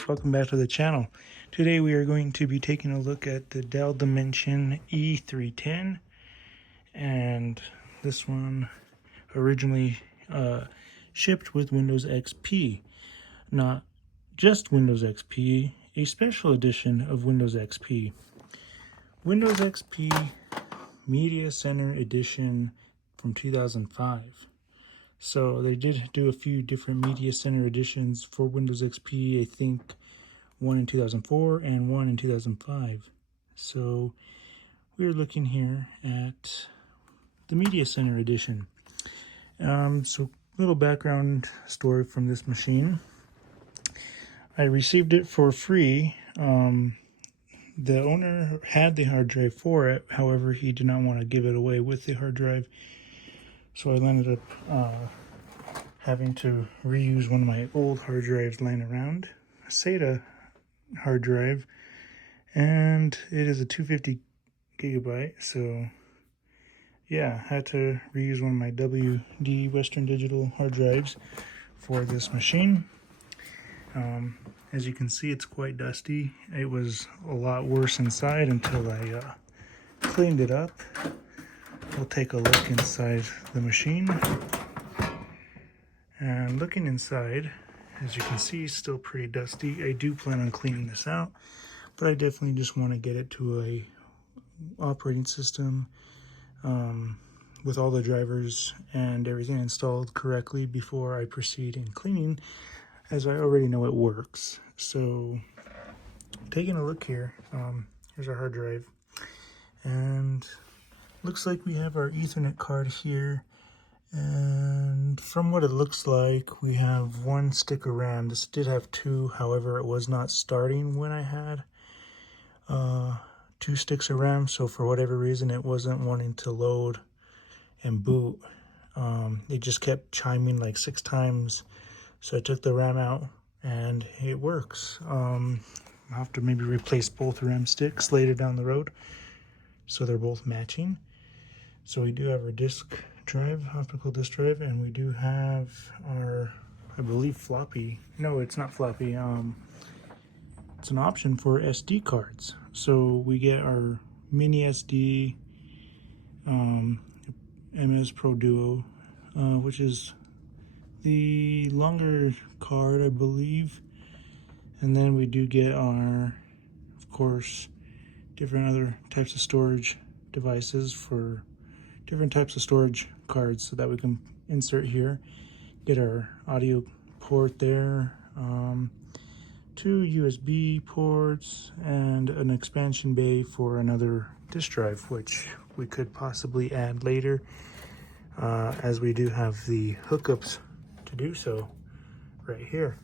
viewers, welcome back to the channel. Today we are going to be taking a look at the Dell Dimension E310, and this one originally shipped with Windows XP. Not just Windows XP, a special edition of Windows XP. Windows XP Media Center Edition from 2005. So they did do a few different Media Center editions for Windows XP, I think one in 2004 and one in 2005. So we're looking here at the Media Center edition. So little background story from this machine. I received it for free. The owner had the hard drive for it, however he did not want to give it away with the hard drive. So I ended up having to reuse one of my old hard drives laying around, a SATA hard drive, and it is a 250 gigabyte. So yeah, I had to reuse one of my WD Western Digital hard drives for this machine. As you can see, it's quite dusty. It was a lot worse inside until I cleaned it up. We'll take a look inside the machine. And looking inside, as you can see, it's still pretty dusty. I do plan on cleaning this out, but I definitely just want to get it to a operating system with all the drivers and everything installed correctly before I proceed in cleaning, as I already know it works. So taking a look here, here's our hard drive, and looks like we have our Ethernet card here, and from what it looks like, we have one stick of RAM. This did have two, however it was not starting when I had two sticks of RAM, so for whatever reason it wasn't wanting to load and boot. It just kept chiming like 6 times, so I took the RAM out and it works. I'll have to maybe replace both RAM sticks later down the road so they're both matching. So we do have our disk drive, optical disk drive, and we do have our, I believe, floppy. No, it's not floppy. It's an option for SD cards. So we get our mini SD MS Pro Duo, which is the longer card, I believe. And then we do get our, of course, different other types of storage devices for different types of storage cards so that we can insert here. Get our audio port there, 2 USB ports, and an expansion bay for another disk drive, which we could possibly add later, as we do have the hookups to do so right here.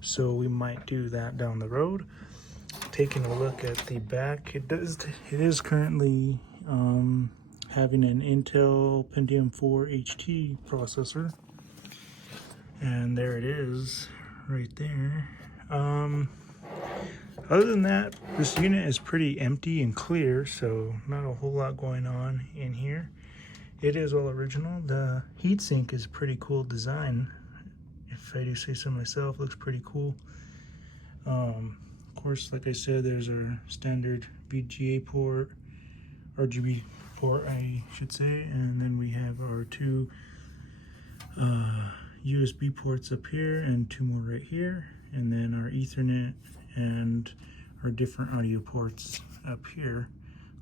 So we might do that down the road. Taking a look at the back, it is currently having an Intel Pentium 4 HT processor, and there it is right there. Other than that, this unit is pretty empty and clear, so not a whole lot going on in here. It is all original. The heatsink is a pretty cool design, if I do say so myself. Looks pretty cool. Of course, like I said, there's our standard VGA port, RGB port I should say, and then we have our 2 USB ports up here and 2 more right here, and then our Ethernet and our different audio ports up here,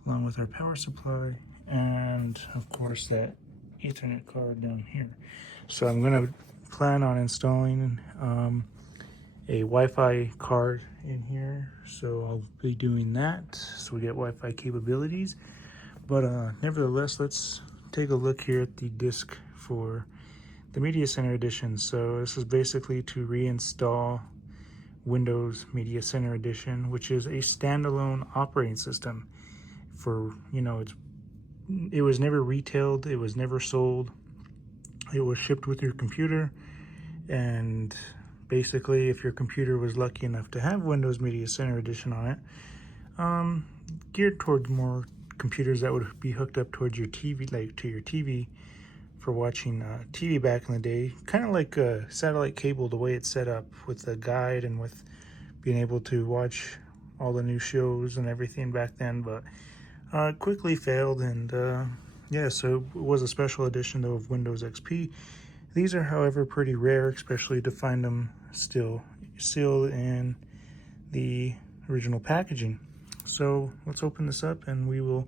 along with our power supply and of course that Ethernet card down here. So I'm going to plan on installing a Wi-Fi card in here, so I'll be doing that so we get Wi-Fi capabilities. But nevertheless, let's take a look here at the disk for the Media Center Edition. So this is basically to reinstall Windows Media Center Edition, which is a standalone operating system. For, you know, it was never retailed, it was never sold, it was shipped with your computer. And basically, if your computer was lucky enough to have Windows Media Center Edition on it, geared towards more computers that would be hooked up towards your TV, like to your TV for watching TV back in the day, kind of like a satellite cable, the way it's set up with the guide and with being able to watch all the new shows and everything back then, but it quickly failed. And yeah, so it was a special edition of Windows XP. These are, however, pretty rare, especially to find them still sealed in the original packaging. So let's open this up and we will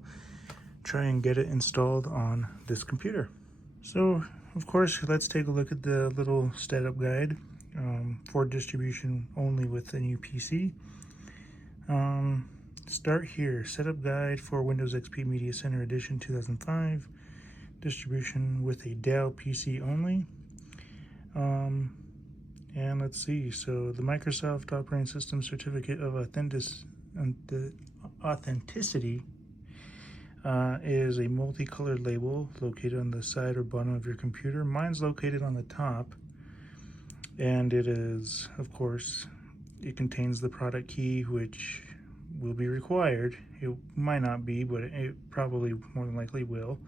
try and get it installed on this computer. So of course, let's take a look at the little setup guide for distribution only with the new PC. Start here. Setup guide for Windows XP Media Center Edition 2005. Distribution with a DELL PC only. And let's see. So the Microsoft Operating System Certificate of Authenticity is a multicolored label located on the side or bottom of your computer. Mine's located on the top, and it is, of course, it contains the product key, which will be required. It might not be, but it probably more than likely will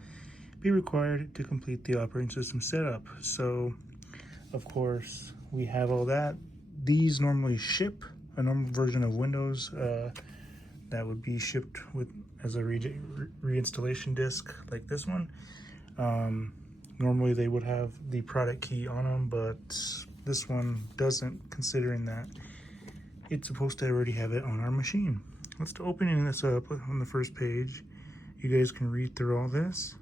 be required to complete the operating system setup. So of course we have all that. These normally ship a normal version of Windows that would be shipped with as a reinstallation disk like this one. Normally they would have the product key on them, but this one doesn't, considering that it's supposed to already have it on our machine. Let's opening this up on the first page. You guys can read through all this.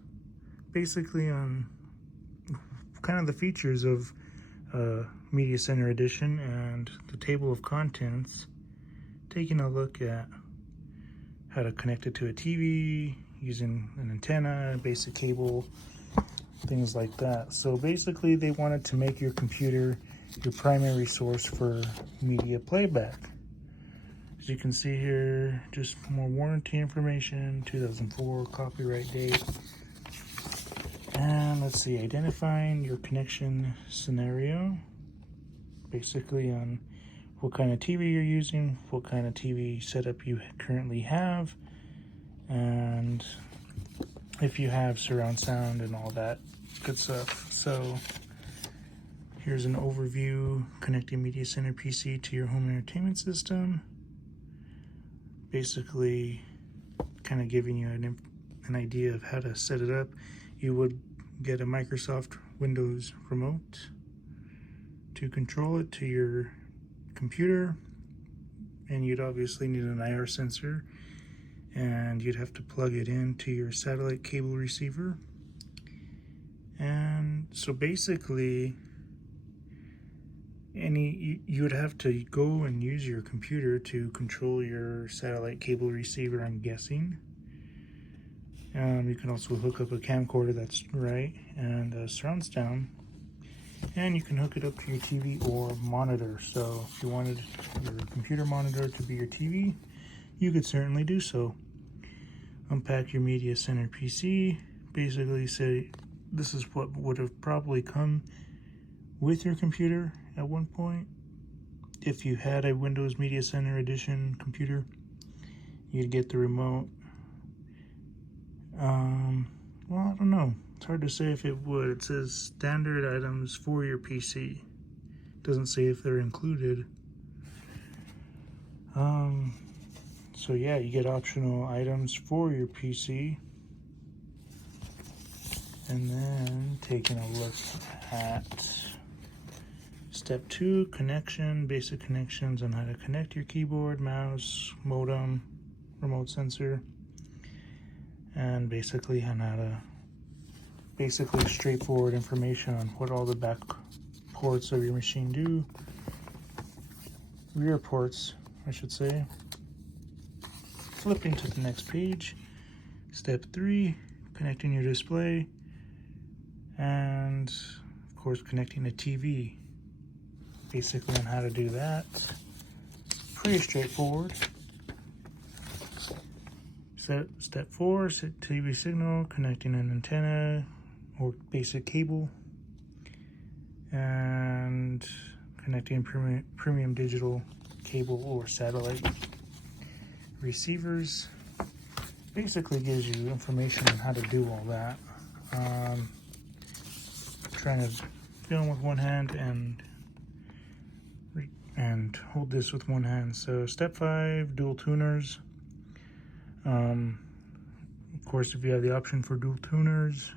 Basically on kind of the features of Media Center Edition and the table of contents, taking a look at how to connect it to a TV using an antenna, basic cable, things like that. So basically they wanted to make your computer your primary source for media playback. As you can see here, just more warranty information, 2004 copyright date. And let's see, identifying your connection scenario, basically on what kind of TV you're using, what kind of TV setup you currently have, and if you have surround sound and all that good stuff. So here's an overview, connecting Media Center PC to your home entertainment system. Basically kind of giving you an idea of how to set it up. You would get a Microsoft Windows remote to control it to your computer, and you'd obviously need an IR sensor, and you'd have to plug it into your satellite cable receiver. And so basically you would have to go and use your computer to control your satellite cable receiver, I'm guessing. You can also hook up a camcorder, that's right, and surround sound, and you can hook it up to your TV or monitor. So if you wanted your computer monitor to be your TV, you could certainly do so. Unpack your Media Center PC. Basically say this is what would have probably come with your computer at one point. If you had a Windows Media Center Edition computer, you'd get the remote. Well, I don't know. It's hard to say if it would. It says standard items for your PC. It doesn't say if they're included. So yeah, you get optional items for your PC. And then taking a look at step 2, connection, basic connections on how to connect your keyboard, mouse, modem, remote sensor, and basically on how to, basically straightforward information on what all the back ports of your machine do, rear ports, I should say. Flipping to the next page, step 3, connecting your display, and of course connecting a TV. Basically on how to do that. Pretty straightforward. Step 4, set TV signal, connecting an antenna or basic cable, and connecting premium digital cable or satellite receivers. Basically gives you information on how to do all that. Trying to film with one hand and and hold this with one hand. So step 5, dual tuners. Of course, if you have the option for dual tuners,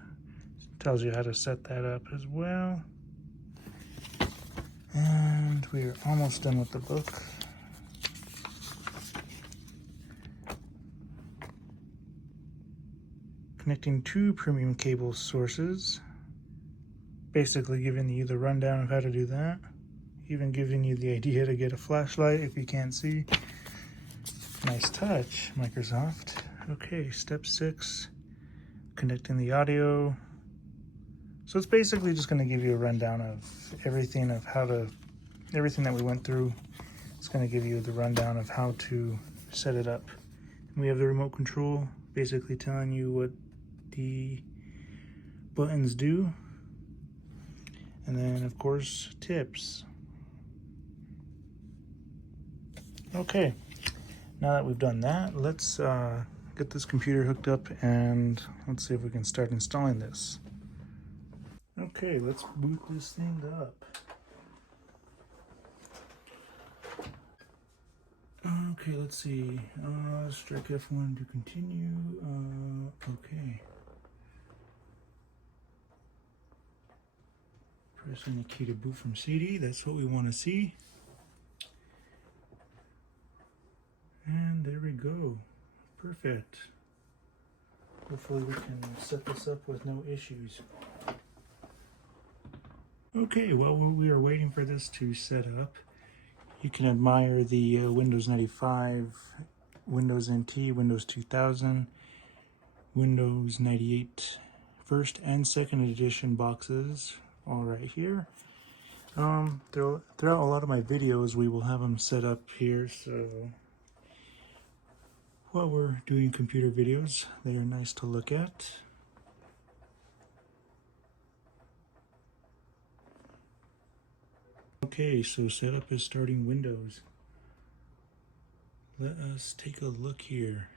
it tells you how to set that up as well. And we're almost done with the book. Connecting 2 premium cable sources. Basically giving you the rundown of how to do that. Even giving you the idea to get a flashlight if you can't see. Nice touch, Microsoft. Okay, step 6, connecting the audio. So it's basically just going to give you a rundown of everything that we went through. It's going to give you the rundown of how to set it up. And we have the remote control, basically telling you what the buttons do. And then, of course, tips. Okay, now that we've done that, let's get this computer hooked up and let's see if we can start installing this. Okay, let's boot this thing up. Okay, let's see. Strike F1 to continue. Okay. Pressing the key to boot from CD. That's what we want to see. And there we go. Perfect. Hopefully we can set this up with no issues. Okay, while we are waiting for this to set up, you can admire the Windows 95, Windows NT, Windows 2000, Windows 98 first and second edition boxes all right here. Throughout a lot of my videos, we will have them set up here, so while we're doing computer videos, they are nice to look at. Okay, so setup is starting Windows. Let us take a look here.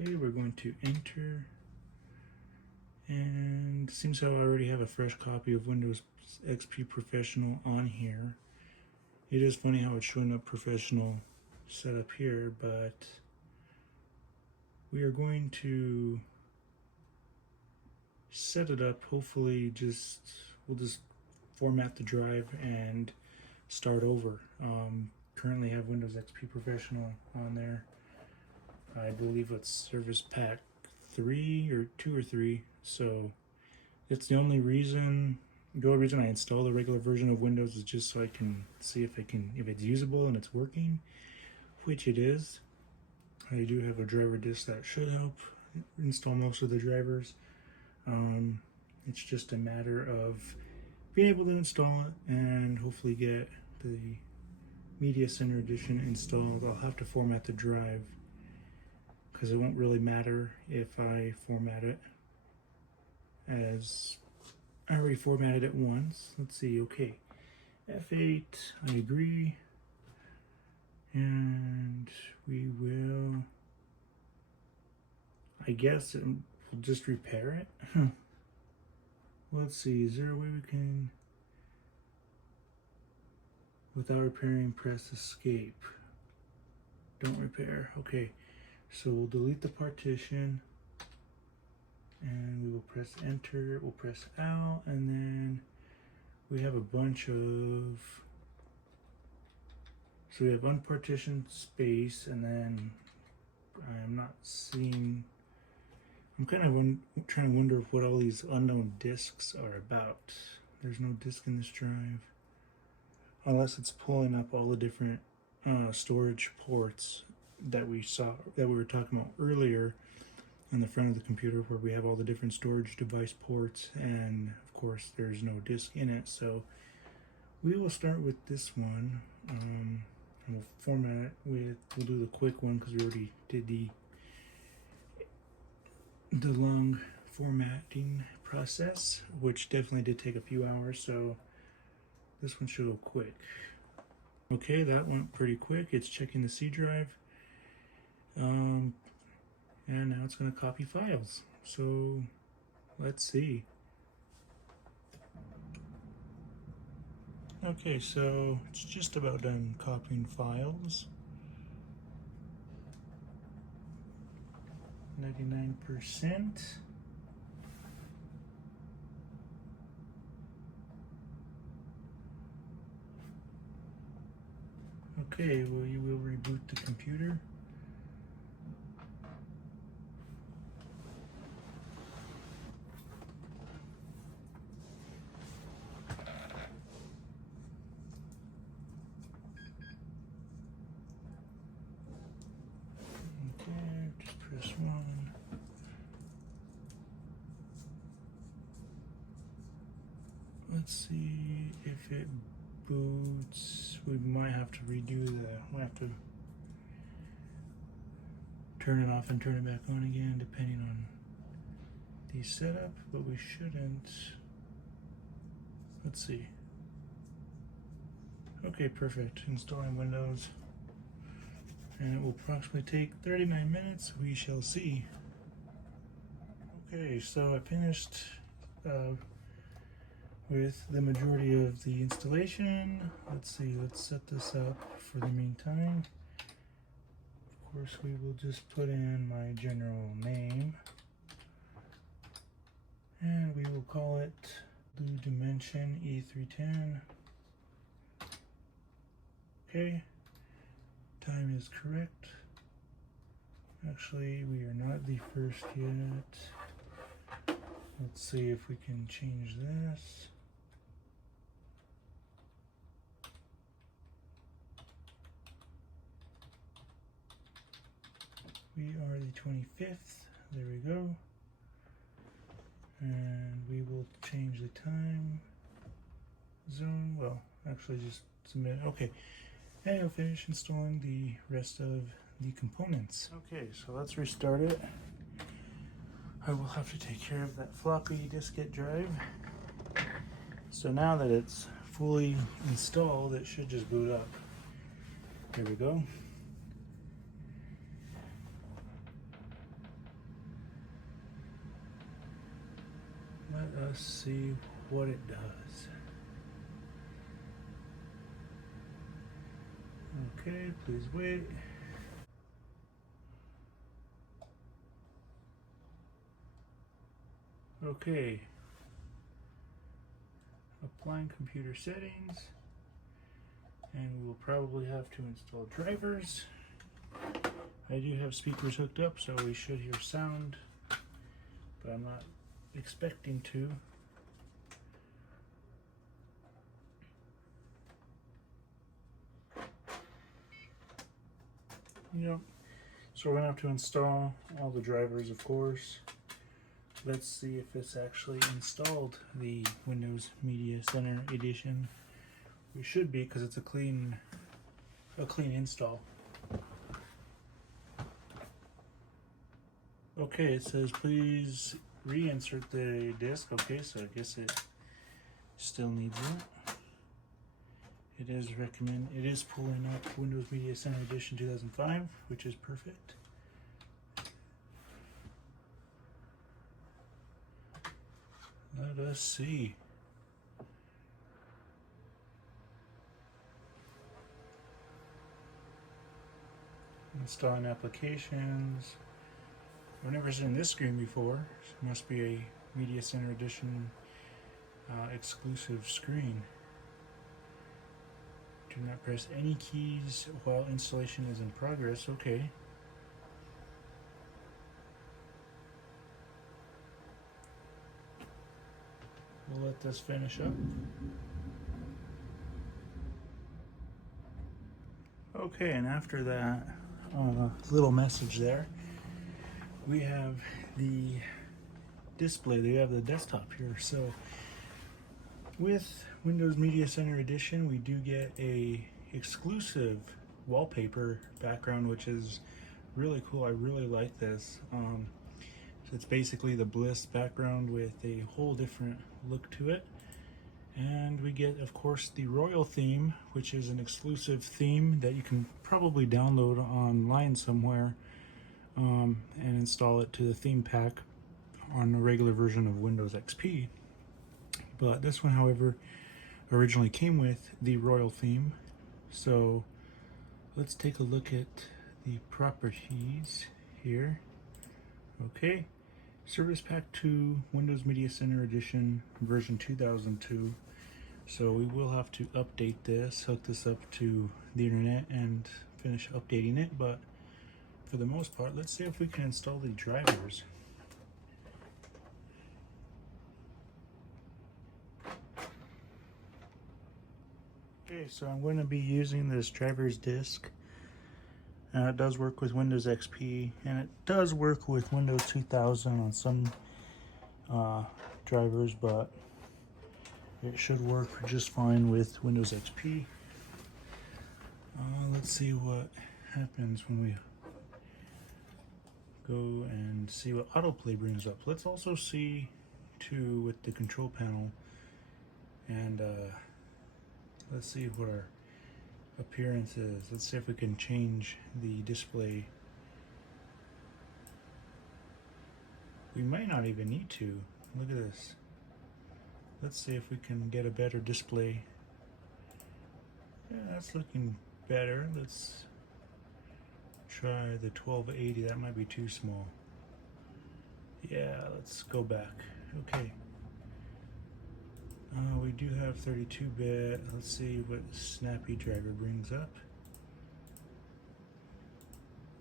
Okay, we're going to enter. And it seems how I already have a fresh copy of Windows XP Professional on here. It is funny how it's showing up Professional set up here, but we are going to set it up. Hopefully we'll just format the drive and start over. Currently have Windows XP Professional on there. I believe it's Service Pack 3 or 2 or 3, so it's the only reason. The only reason I install the regular version of Windows is just so I can see if it's usable and it's working, which it is. I do have a driver disk that should help install most of the drivers. It's just a matter of being able to install it and hopefully get the Media Center Edition installed. I'll have to format the drive because it won't really matter if I format it, as I already formatted it once. Let's see, okay. F8, I agree. And we will, I guess we'll just repair it. Let's see, is there a way we can, without repairing, press escape? Don't repair, okay. So we'll delete the partition and we will press enter, we'll press out, and then we have a bunch of, so we have unpartitioned space, and then I'm not seeing, I'm kind of trying to wonder what all these unknown disks are about. There's no disk in this drive, unless it's pulling up all the different storage ports that we were talking about earlier in the front of the computer, where we have all the different storage device ports, and of course there's no disk in it. So we will start with this one, and we'll format it with, we'll do the quick one because we already did the long formatting process, which definitely did take a few hours, so this one should go quick. Okay, that went pretty quick. It's checking the C drive. And now it's going to copy files. So let's see. Okay, so it's just about done copying files. 99%. Okay, well, you will reboot the computer. Okay, just press 1. Let's see if it boots. We might have to redo we'll have to turn it off and turn it back on again depending on the setup, but we shouldn't. Let's see. Okay, perfect. Installing Windows. And it will approximately take 39 minutes. We shall see. Okay, so I finished with the majority of the installation. Let's see, let's set this up for the meantime. Of course, we will just put in my general name. And we will call it Blue Dimension E310. Okay, time is correct. Actually, we are not the first yet. Let's see if we can change this. We are the 25th. There we go. And we will change the time zone. Well, actually just submit. Okay. And I'll finish installing the rest of the components. Okay, so let's restart it. I will have to take care of that floppy diskette drive. So now that it's fully installed, it should just boot up. Here we go. Let us see what it does. Okay, please wait. Okay. Applying computer settings. And we'll probably have to install drivers. I do have speakers hooked up, so we should hear sound, but I'm not expecting to. Yep. So we're gonna have to install all the drivers, of course. Let's see if it's actually installed the Windows Media Center Edition. We should be, because it's a clean install. Okay, it says please reinsert the disk. Okay, so I guess it still needs it. It is pulling up Windows Media Center Edition 2005, which is perfect. Let us see. Installing applications. I've never seen this screen before. It must be a Media Center Edition exclusive screen. Do not press any keys while installation is in progress. Okay. We'll let this finish up. Okay, and after that little message there, we have the display. We have the desktop here. So with Windows Media Center Edition, we do get a exclusive wallpaper background, which is really cool. I really like this. So it's basically the Bliss background with a whole different look to it. And we get, of course, the Royal theme, which is an exclusive theme that you can probably download online somewhere and install it to the theme pack on a regular version of Windows XP. But this one, however, originally came with the royal theme. So let's take a look at the properties here. Okay, Service Pack 2, Windows Media Center Edition, version 2002. So we will have to update this, hook this up to the internet and finish updating it, but for the most part, let's see if we can install the drivers. Okay, so I'm going to be using this driver's disk. It does work with Windows XP, and it does work with Windows 2000 on some drivers, but it should work just fine with Windows XP. Let's see what happens when we go and see what autoplay brings up. Let's also see too with the control panel, and let's see what our appearance is. Let's see if we can change the display. We might not even need to. Look at this. Let's see if we can get a better display. Yeah, that's looking better. Let's try the 1280. That might be too small. Yeah, let's go back. Okay. We do have 32-bit. Let's see what Snappy Driver brings up.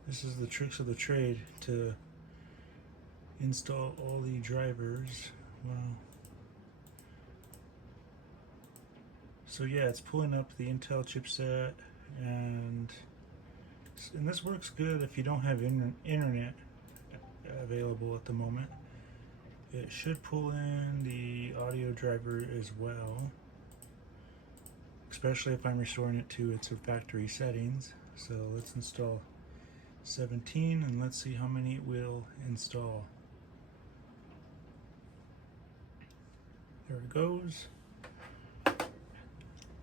This is the tricks of the trade to install all the drivers. Wow. So yeah, it's pulling up the Intel chipset, and this works good if you don't have internet available at the moment. It should pull in the audio driver as well, especially if I'm restoring it to its factory settings. So let's install 17 and let's see how many it will install. There it goes.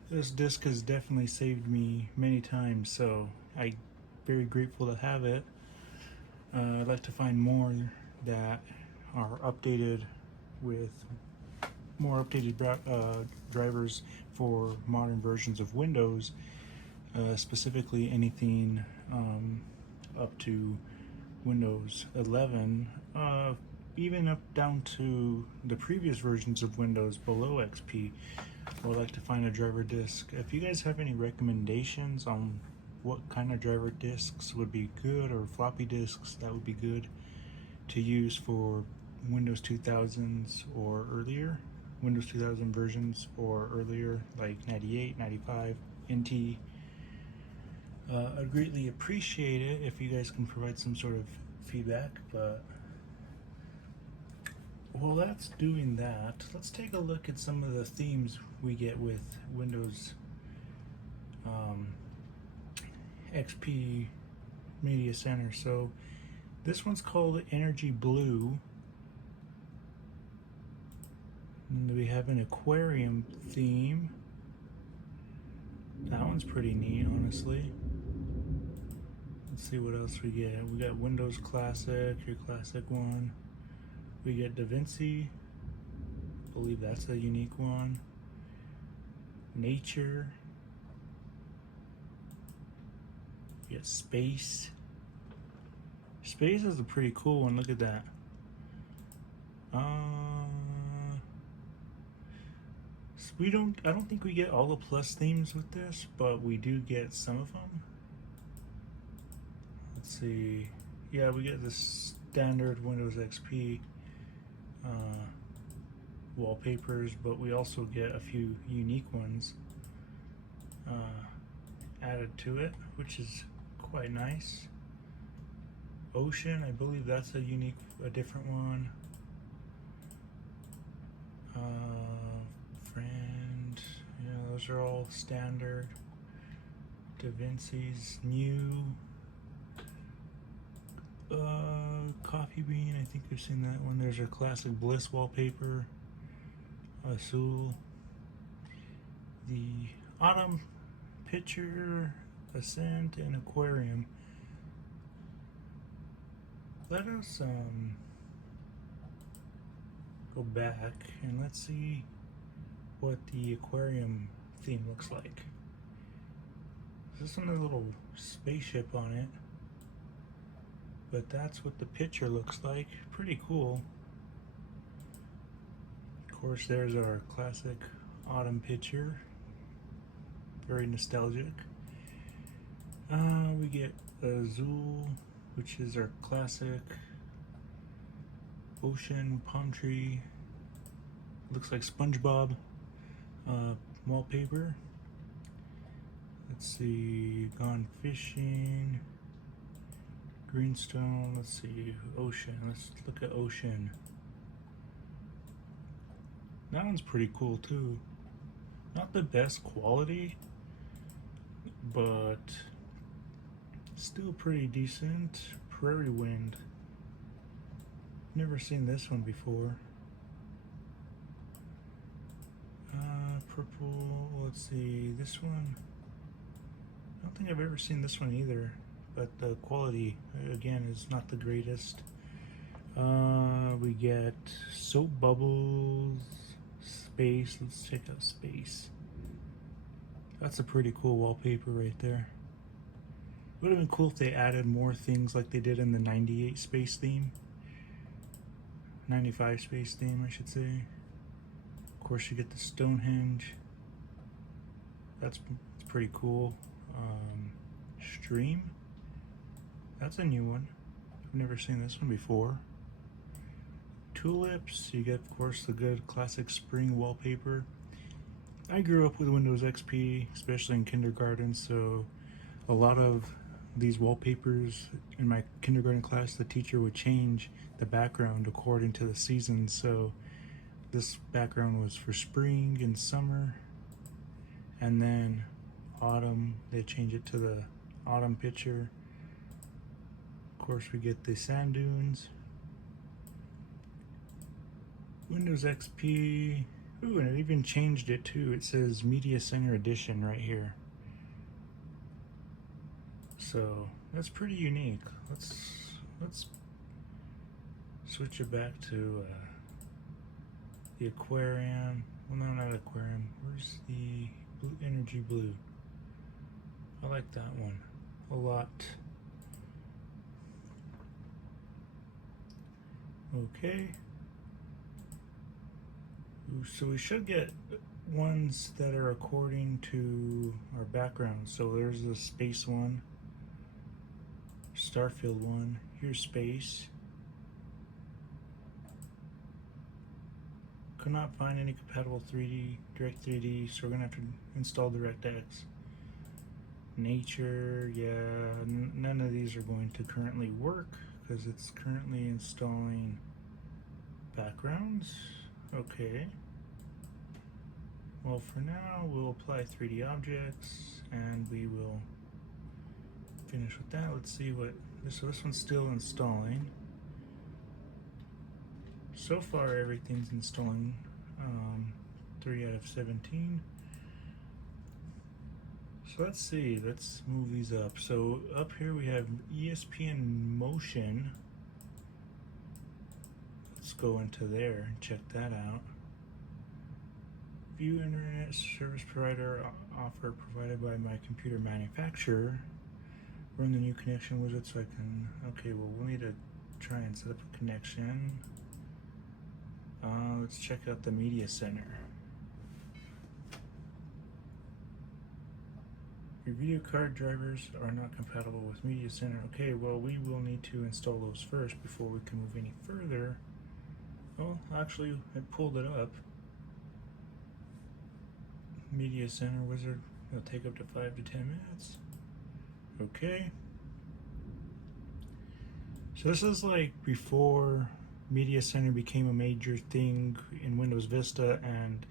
This disk has definitely saved me many times, so I'm very grateful to have it. I'd like to find more that are updated with more updated drivers for modern versions of Windows, specifically anything up to Windows 11, even up down to the previous versions of Windows below XP. I would like to find a driver disk. If you guys have any recommendations on what kind of driver disks would be good, or floppy disks that would be good to use for Windows 2000s or earlier, Windows 2000 versions or earlier, like 98, 95, NT. I'd greatly appreciate it if you guys can provide some sort of feedback, but while that's doing that, let's take a look at some of the themes we get with Windows XP Media Center. So this one's called Energy Blue. And we have an aquarium theme. That one's pretty neat, honestly. Let's see what else we get. We got Windows Classic, your classic one. We get Da Vinci. I believe that's a unique one. Nature. We get Space. Space is a pretty cool one. Look at that. I don't think we get all the plus themes with this, but we do get some of them. Let's see. Yeah, we get the standard Windows XP wallpapers, but we also get a few unique ones added to it, which is quite nice. Ocean, I believe that's a different one. Friend, yeah, those are all standard. Da Vinci's new. Coffee Bean, I think we've seen that one. There's our classic Bliss wallpaper. Azul. The Autumn Picture, Ascent, and Aquarium. Let us go back and let's see what the aquarium theme looks like. This one has a little spaceship on it, but that's what the picture looks like. Pretty cool. Of course, there's our classic autumn picture. Very nostalgic. We get Azul, which is our classic ocean palm tree. Looks like SpongeBob wallpaper. Let's see, gone fishing, greenstone. Let's see, ocean. Let's look at ocean. That one's pretty cool too. Not the best quality, but still pretty decent. Prairie wind. Never seen this one before. Purple. Let's see, this one. I don't think I've ever seen this one either, but the quality again is not the greatest. We get soap bubbles, space. Let's check out space. That's a pretty cool wallpaper right there. Would have been cool if they added more things like they did in the 98 space theme. 95 space theme, I should say. Of course, you get the Stonehenge. That's pretty cool. Stream. That's a new one. I've never seen this one before. Tulips. You get, of course, the good classic spring wallpaper. I grew up with Windows XP, especially in kindergarten, so a lot of these wallpapers in my kindergarten class, the teacher would change the background according to the seasons. So this background was for spring and summer, and then autumn, they change it to the autumn picture. Of course, we get the sand dunes. Windows XP. Ooh, and it even changed it too. It says Media Center Edition right here. So that's pretty unique. Let's switch it back to the aquarium. Well, no, not aquarium. Where's the blue, energy blue? I like that one a lot. Okay. So we should get ones that are according to our background. So there's the space one, Starfield one. Here's space. Could not find any compatible 3D, Direct 3D, so we're gonna have to install DirectX. Nature, yeah, none of these are going to currently work because it's currently installing backgrounds. Okay. Well, for now, we'll apply 3D objects and we will finish with that. Let's see what so this one's still installing. So far, everything's installing. 3 out of 17. So let's see, let's move these up. So up here we have ESPN Motion. Let's go into there and check that out. View internet service provider offer provided by my computer manufacturer. Run the new connection wizard so I can, okay, well we'll need to try and set up a connection. Let's check out the media center. Your video card drivers are not compatible with media center. Okay, well we will need to install those first before we can move any further. Oh, actually it pulled it up. Media center wizard, it'll take up to 5 to 10 minutes. Okay. So this is like before Media Center became a major thing in Windows Vista and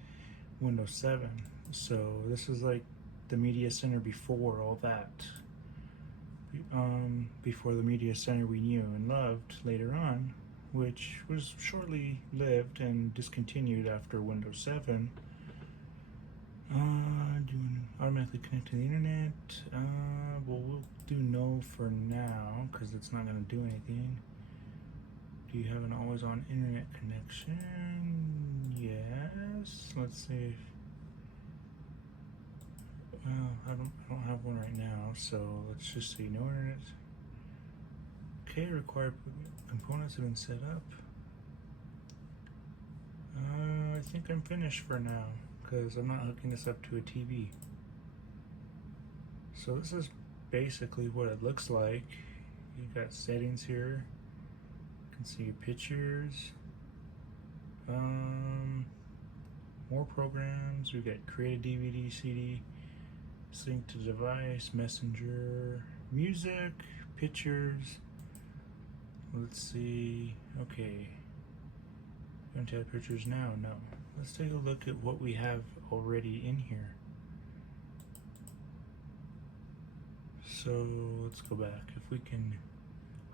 Windows 7. So this is like the Media Center before all that. Before the Media Center we knew and loved later on, which was shortly lived and discontinued after Windows 7. Doing automatically connect to the internet. Well, we'll do no for now because it's not going to do anything. Do you have an always on internet connection? Yes. Let's see. Well, I don't have one right now, so let's just see. No internet. Okay, required components have been set up. I think I'm finished for now because I'm not hooking this up to a TV. So this is basically what it looks like. You've got settings here. You can see your pictures. More programs. We've got create a DVD, CD, sync to device, messenger, music, pictures. Let's see. Okay. You want to have pictures now? No. Let's take a look at what we have already in here. So let's go back. If we can,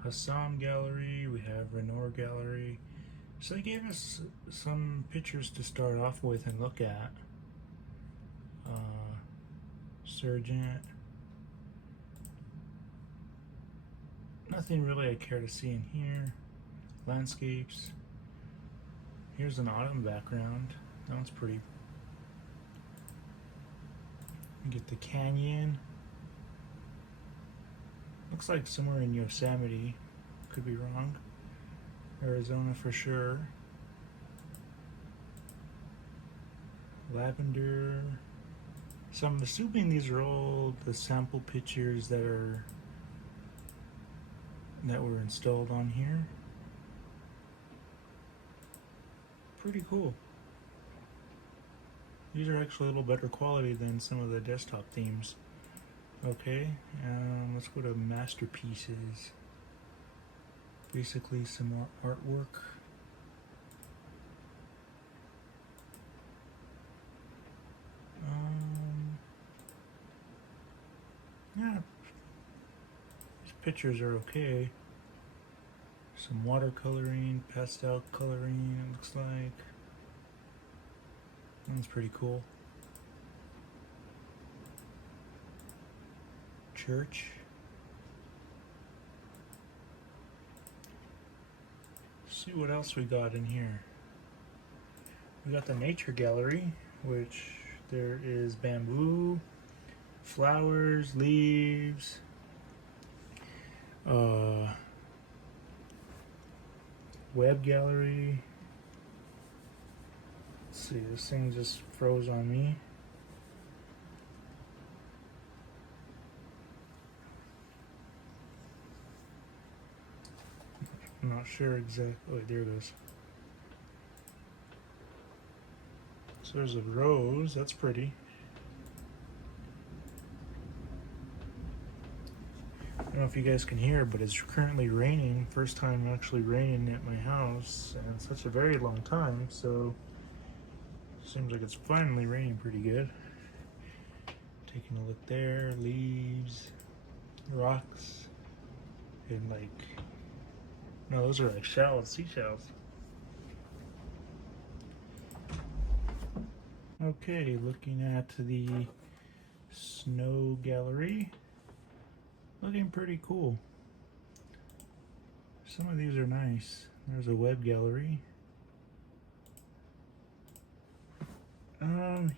Hassan gallery, we have Renoir gallery. So they gave us some pictures to start off with and look at. Surgeon. Nothing really I care to see in here. Landscapes. Here's an autumn background. That one's pretty. You get the canyon. Looks like somewhere in Yosemite. Could be wrong. Arizona for sure. Lavender. So I'm assuming these are all the sample pictures that were installed on here. Pretty cool. These are actually a little better quality than some of the desktop themes. Okay, let's go to masterpieces. Basically some more artwork. Yeah, these pictures are okay. Some watercoloring, pastel coloring, it looks like. That's pretty cool. Church. Let's see what else we got in here. We got the nature gallery, which there is bamboo, flowers, leaves, web gallery. Let's see, this thing just froze on me. I'm not sure exactly. Oh, there it is. So there's a rose. That's pretty. I don't know if you guys can hear, but it's currently raining. First time actually raining at my house in such a very long time. So seems like it's finally raining pretty good. Taking a look there. Leaves, rocks, and like. No, those are like shells, seashells. Okay, looking at the snow gallery. Looking pretty cool. Some of these are nice. There's a web gallery.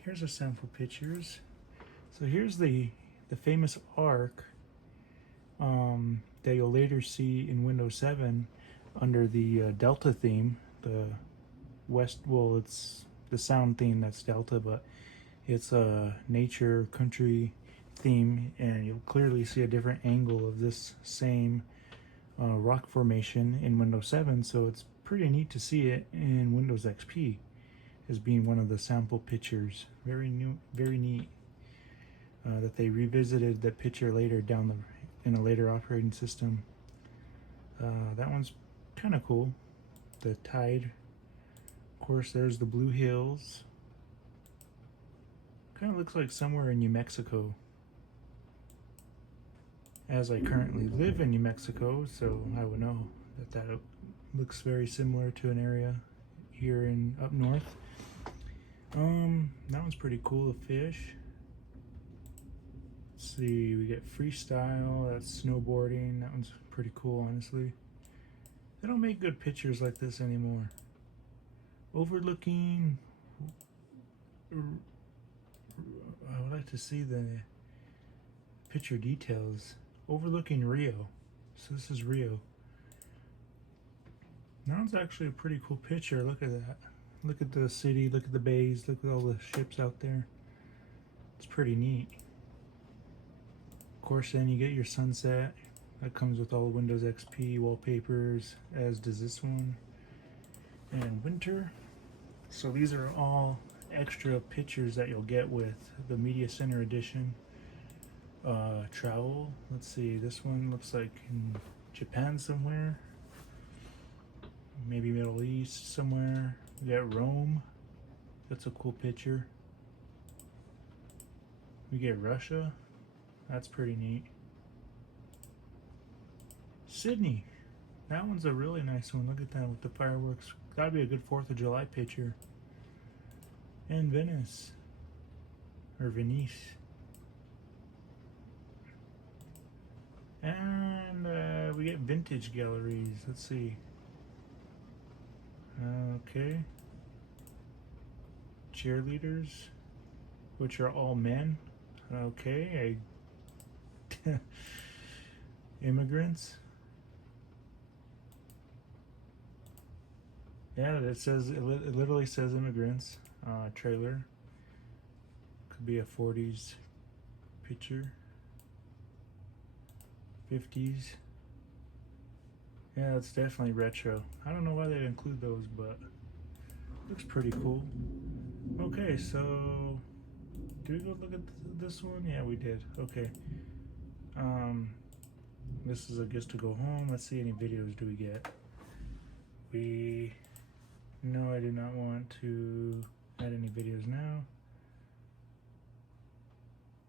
Here's a sample pictures. So here's the famous arc that you'll later see in Windows 7 under the Delta theme. The it's the sound theme that's Delta, but it's a nature country theme, and you'll clearly see a different angle of this same rock formation in Windows 7, so it's pretty neat to see it in Windows XP as being one of the sample pictures. Very new, very neat that they revisited that picture later in a later operating system. That one's kind of cool. The tide. Of course, there's the Blue Hills. Kind of looks like somewhere in New Mexico. As I currently live in New Mexico, so I would know that looks very similar to an area here in up north. That one's pretty cool, the fish. Let's see, we get freestyle, that's snowboarding. That one's pretty cool, honestly. They don't make good pictures like this anymore. Overlooking I would like to see the picture details overlooking Rio. So this is Rio. Now it's actually a pretty cool picture. Look at that. Look at the city, look at the bays, look at all the ships out there. It's pretty neat. Of course, then you get your sunset. That comes with all Windows XP wallpapers, as does this one. And winter. So these are all extra pictures that you'll get with the Media Center edition. Travel. Let's see, this one looks like in Japan somewhere. Maybe Middle East somewhere. We got Rome. That's a cool picture. We get Russia. That's pretty neat. Sydney. That one's a really nice one. Look at that with the fireworks. That'd be a good 4th of July picture. And Venice. Or Venice. And we get vintage galleries. Let's see. Okay. Cheerleaders, which are all men. Okay. Immigrants. Yeah, it says it literally says immigrants. Trailer. Could be a 40s picture. 50s. Yeah, it's definitely retro. I don't know why they include those, but looks pretty cool. Okay, so did we go look at this one? Yeah, we did. Okay. This is, I guess, to go home. Let's see, any videos do we get? No, I do not want to add any videos now.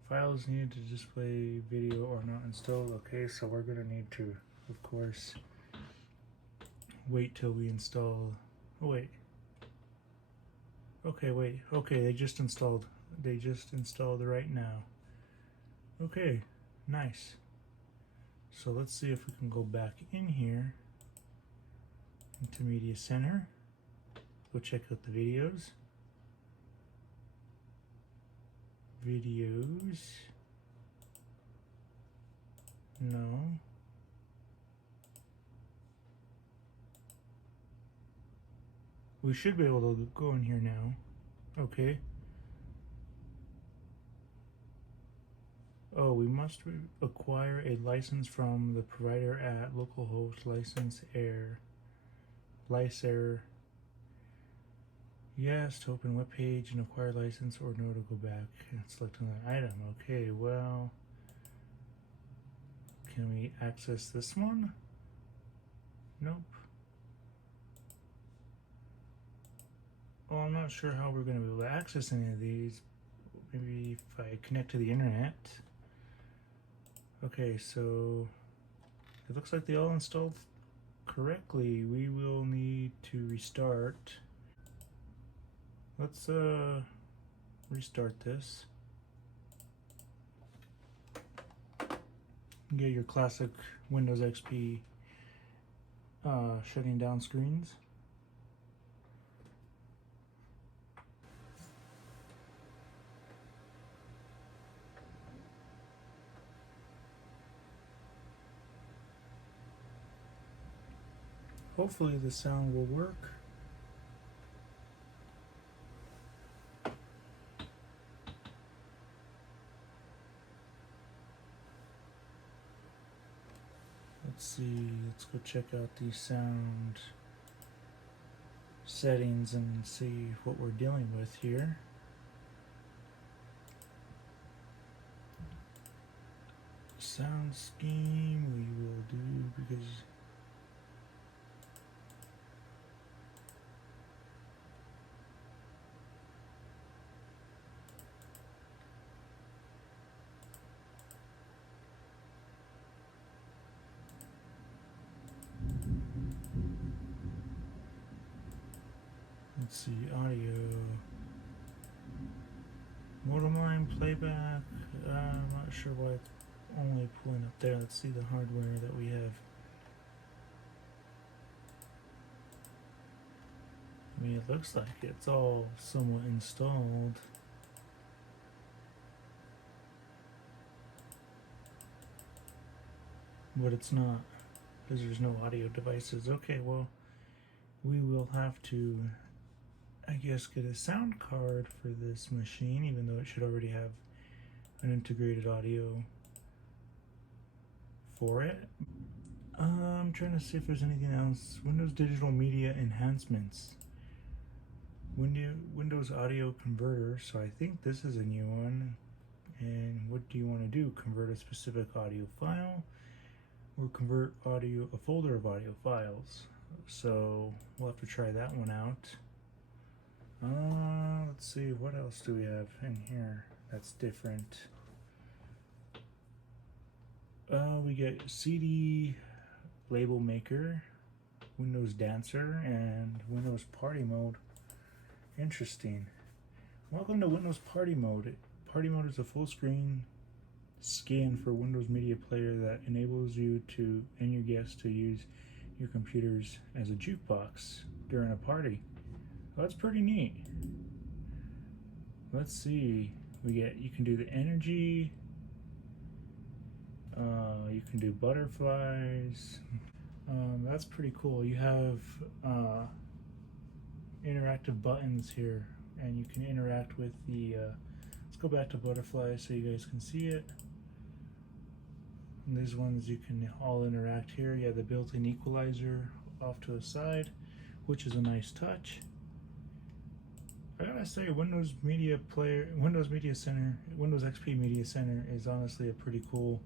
Files needed to display video or not installed. Okay, so we're gonna need to, of course, wait till we install. Oh wait. Okay, wait. Okay, they just installed right now. Okay, nice. So let's see if we can go back in here into Media Center. Go check out the videos. Videos. No. We should be able to go in here now. Okay. Oh, we must acquire a license from the provider at localhost license error. Yes, to open web page and acquire license, or no to go back and select another item. Okay, well, can we access this one? Nope. Well, I'm not sure how we're going to be able to access any of these. Maybe if I connect to the internet. Okay, so it looks like they all installed correctly. We will need to restart. Let's restart this. Get your classic Windows XP shutting down screens. Hopefully the sound will work. Let's see, let's go check out the sound settings and see what we're dealing with here. Sound scheme we will do because let's see, audio, modem line, playback. I'm not sure why it's only pulling up there. Let's see the hardware that we have. I mean, it looks like it's all somewhat installed. but it's not because there's no audio devices. Okay, well, we will have to, I guess, get a sound card for this machine, even though it should already have an integrated audio for it. I'm trying to see if there's anything else. Windows Digital Media Enhancements. Windows Audio Converter. So I think this is a new one. And what do you want to do? Convert a specific audio file or convert a folder of audio files. So we'll have to try that one out. Let's see, what else do we have in here that's different? We get CD label maker, Windows Dancer, and Windows Party Mode. Interesting. Welcome to Windows Party Mode. Party Mode is a full screen scan for Windows Media Player that enables you to and your guests to use your computers as a jukebox during a party. Well, that's pretty neat. Let's see. You can do the energy. You can do butterflies. That's pretty cool. You have interactive buttons here, and you can interact with the. Let's go back to butterflies so you guys can see it. And these ones you can all interact here. You have the built-in equalizer off to the side, which is a nice touch. I gotta say, Windows Media Player, Windows Media Center, Windows XP Media Center is honestly a pretty cool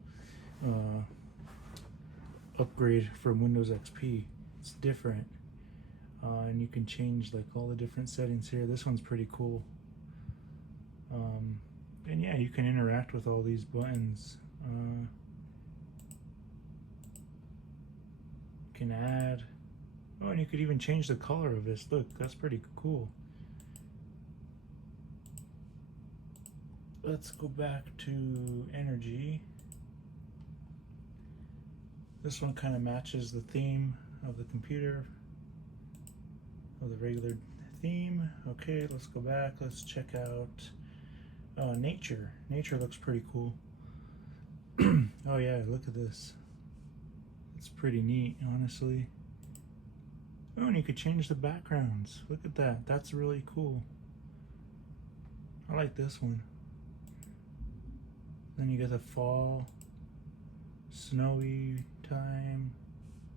upgrade from Windows XP. It's different, and you can change like all the different settings here. This one's pretty cool, and yeah, you can interact with all these buttons. You can add. Oh, and you could even change the color of this. Look, that's pretty cool. Let's go back to energy. This one kind of matches the theme of the computer, of the regular theme. Okay, let's go back. Let's check out nature. Nature looks pretty cool. Oh yeah, look at this. It's pretty neat, honestly. Oh, and you could change the backgrounds. Look at that. That's really cool. I like this one. Then you get the fall, snowy time.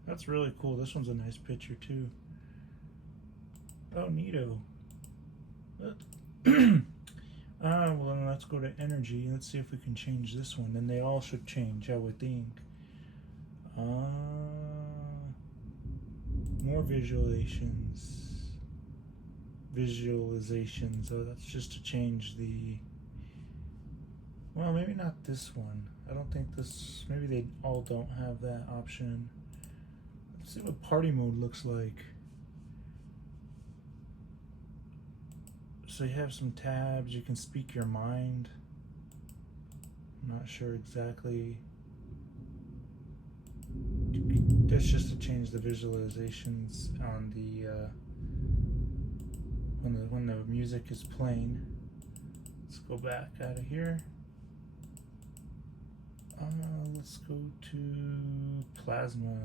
That's really cool. This one's a nice picture too. Oh, neato. Well then let's go to energy. Let's see if we can change this one. Then they all should change, I would think. More visualizations. Oh, that's just to change the. Well, maybe not this one. I don't think this. Maybe they all don't have that option. Let's see what party mode looks like. So you have some tabs. You can speak your mind. I'm not sure exactly. That's just to change the visualizations on the when the music is playing. Let's go back out of here. Let's go to plasma.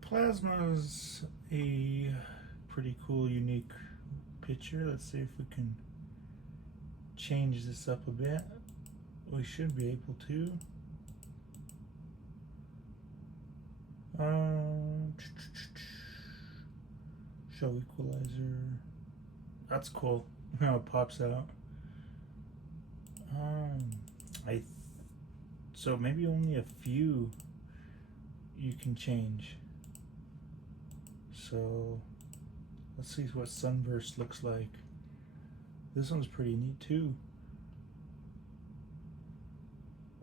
Plasma's a pretty cool, unique picture. Let's see if we can change this up a bit. We should be able to. Show equalizer. That's cool. How it pops out. So maybe only a few you can change. So let's see what sunburst looks like. This one's pretty neat too.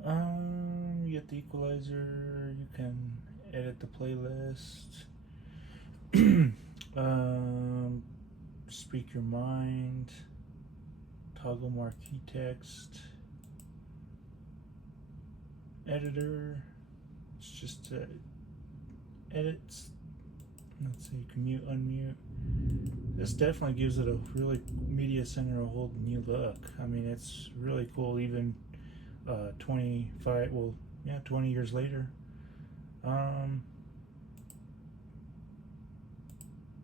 You get the equalizer. You can edit the playlist. Speak your mind. Toggle marquee text. Editor. It's just to edit. Let's see, you can mute, unmute. This definitely gives it a really Media Center a whole new look. I mean, it's really cool. Even 25, well, yeah, 20 years later. So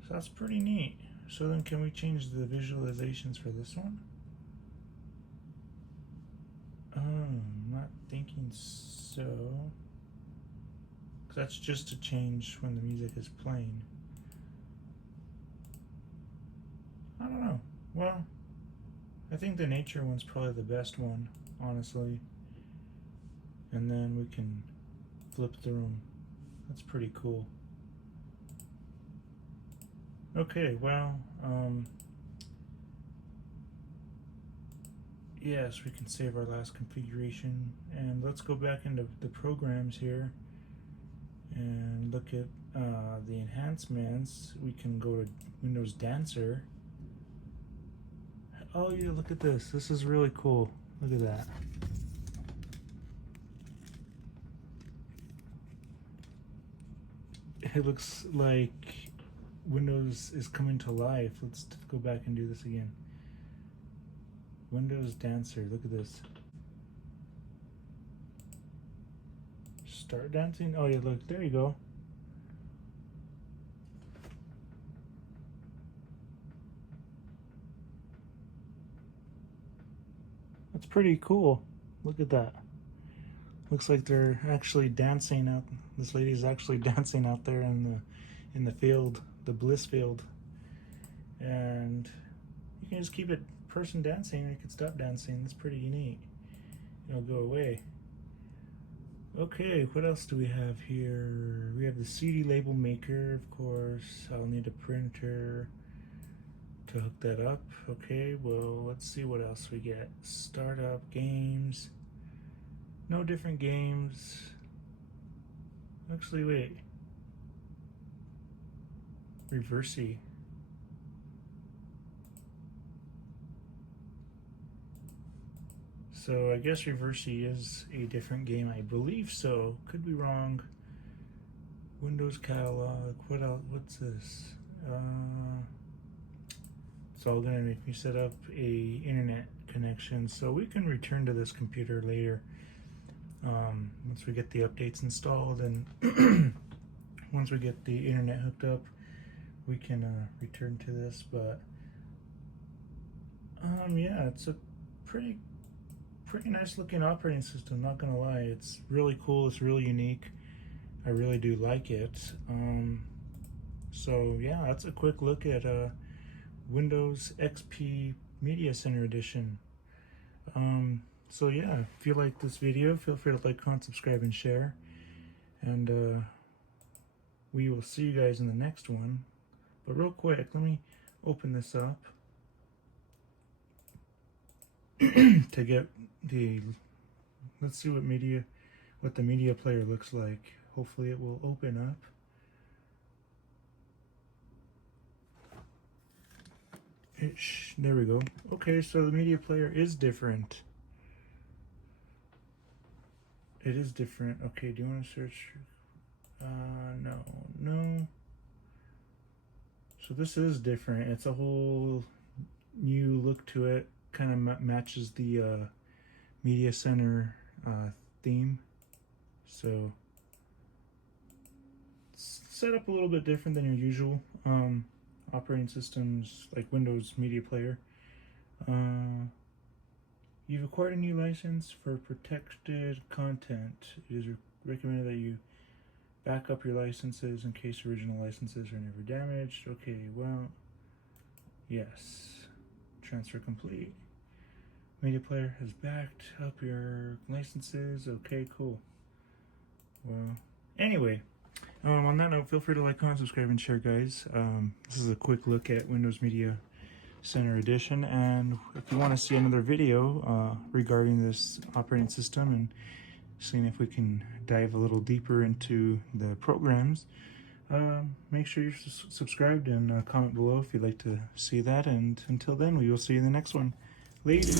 that's pretty neat. So then can we change the visualizations for this one? I'm not thinking so. 'Cause that's just to change when the music is playing. I don't know. Well, I think the nature one's probably the best one, honestly. And then we can flip through them. That's pretty cool. Okay, well, yes, we can save our last configuration, and let's go back into the programs here and look at the enhancements. We can go to Windows Dancer. Oh yeah, look at this. This is really cool. Look at that. It looks like Windows is coming to life. Let's go back and do this again. Windows Dancer, look at this. Start dancing. Oh yeah, look, there you go. That's pretty cool. Look at that. Looks like they're actually dancing out. This lady's actually dancing out there in the field, the bliss field. And you can just keep it person dancing, or you can stop dancing. That's pretty unique. It'll go away. Okay, what else do we have here? We have the CD label maker, of course. I'll need a printer to hook that up. Okay, well, let's see what else we get. Startup games. No different games. Actually, wait. Reversey. So I guess Reversey is a different game. I believe so. Could be wrong. Windows catalog. What else? What's this? It's all gonna make me set up a internet connection, so we can return to this computer later. Once we get the updates installed, and once we get the internet hooked up, we can return to this. But yeah, it's a pretty nice looking operating system, not gonna lie. It's really cool, it's really unique. I really do like it. So yeah, that's a quick look at Windows XP Media Center Edition. So yeah, if you like this video, feel free to like, comment, subscribe, and share. And we will see you guys in the next one. But real quick, let me open this up to get the, let's see what the media player looks like. Hopefully it will open up. There we go. Okay, so the media player is different. It is different. Okay, do you want to search? No. So this is different. It's a whole new look to it. Kind of matches the Media Center theme. So it's set up a little bit different than your usual operating systems like Windows Media Player. You've acquired a new license for protected content. It is recommended that you back up your licenses in case original licenses are never damaged. Okay, well, yes. Transfer complete. Media Player has backed up your licenses. Okay, cool. Well, anyway, on that note, feel free to like, comment, subscribe, and share, guys. This is a quick look at Windows Media Center Edition, and if you want to see another video regarding this operating system and seeing if we can dive a little deeper into the programs, make sure you're subscribed and comment below if you'd like to see that. And until then, we will see you in the next one. Later.